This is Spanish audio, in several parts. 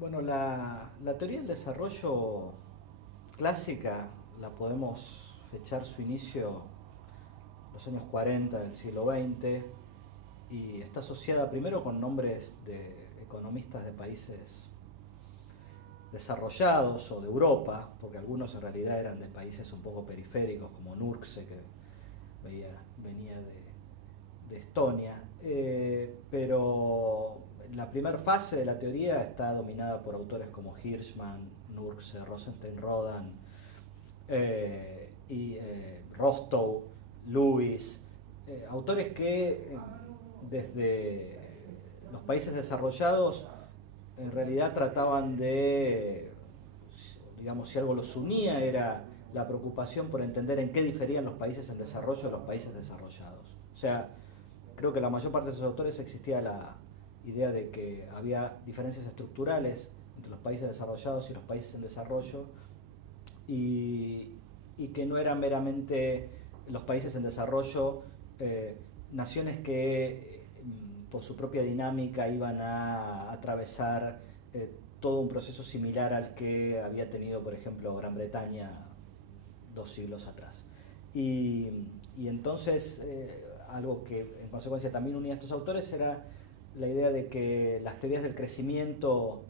Bueno, la teoría del desarrollo clásica la podemos fechar su inicio en los años 40 del siglo XX y está asociada primero con nombres de economistas de países desarrollados o de Europa, porque algunos en realidad eran de países un poco periféricos como Nurkse, que venía de Estonia, pero la primera fase de la teoría está dominada por autores como Hirschman, Nurkse, Rosenstein-Rodan, Rostow, Lewis, autores que desde los países desarrollados en realidad trataban de, digamos, si algo los unía era la preocupación por entender en qué diferían los países en desarrollo de los países desarrollados. O sea, creo que la mayor parte de esos autores existía la idea de que había diferencias estructurales entre los países desarrollados y los países en desarrollo y que no eran meramente los países en desarrollo naciones que por su propia dinámica iban a atravesar todo un proceso similar al que había tenido, por ejemplo, Gran Bretaña 2 siglos atrás. Y entonces, algo que en consecuencia también unía a estos autores era la idea de que las teorías del crecimiento,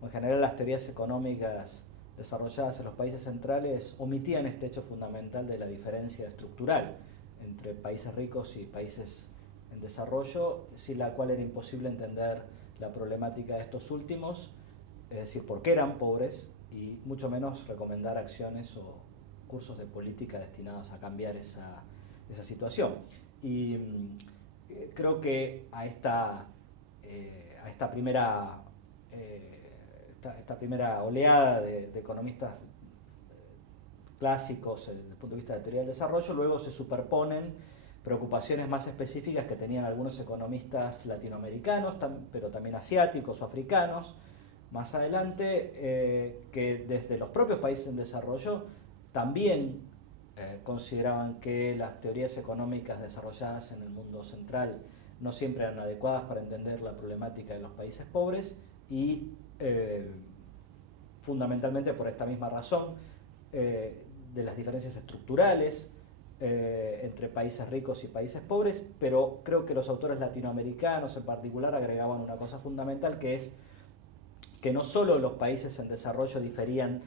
o en general las teorías económicas desarrolladas en los países centrales, omitían este hecho fundamental de la diferencia estructural entre países ricos y países en desarrollo, sin la cual era imposible entender la problemática de estos últimos, es decir, por qué eran pobres, y mucho menos recomendar acciones o cursos de política destinados a cambiar esa situación. Y creo que a esta primera oleada de economistas clásicos desde el punto de vista de la teoría del desarrollo, luego se superponen preocupaciones más específicas que tenían algunos economistas latinoamericanos, pero también asiáticos o africanos, más adelante, que desde los propios países en desarrollo también consideraban que las teorías económicas desarrolladas en el mundo central no siempre eran adecuadas para entender la problemática de los países pobres y fundamentalmente por esta misma razón de las diferencias estructurales entre países ricos y países pobres, pero creo que los autores latinoamericanos en particular agregaban una cosa fundamental, que es que no solo los países en desarrollo diferían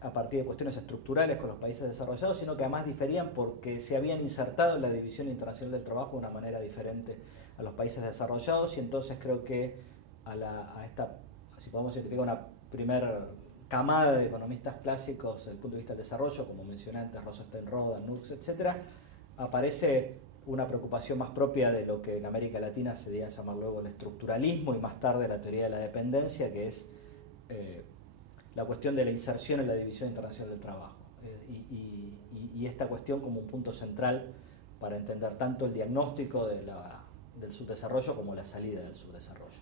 a partir de cuestiones estructurales con los países desarrollados, sino que además diferían porque se habían insertado en la División Internacional del Trabajo de una manera diferente a los países desarrollados, y entonces creo que a esta, si podemos identificar una primera camada de economistas clásicos desde el punto de vista del desarrollo, como mencioné antes, Rosenstein-Rodan, Nurkse, etc., aparece una preocupación más propia de lo que en América Latina se diría llamar luego el estructuralismo y más tarde la teoría de la dependencia, que es la cuestión de la inserción en la División Internacional del Trabajo y esta cuestión como un punto central para entender tanto el diagnóstico del subdesarrollo como la salida del subdesarrollo.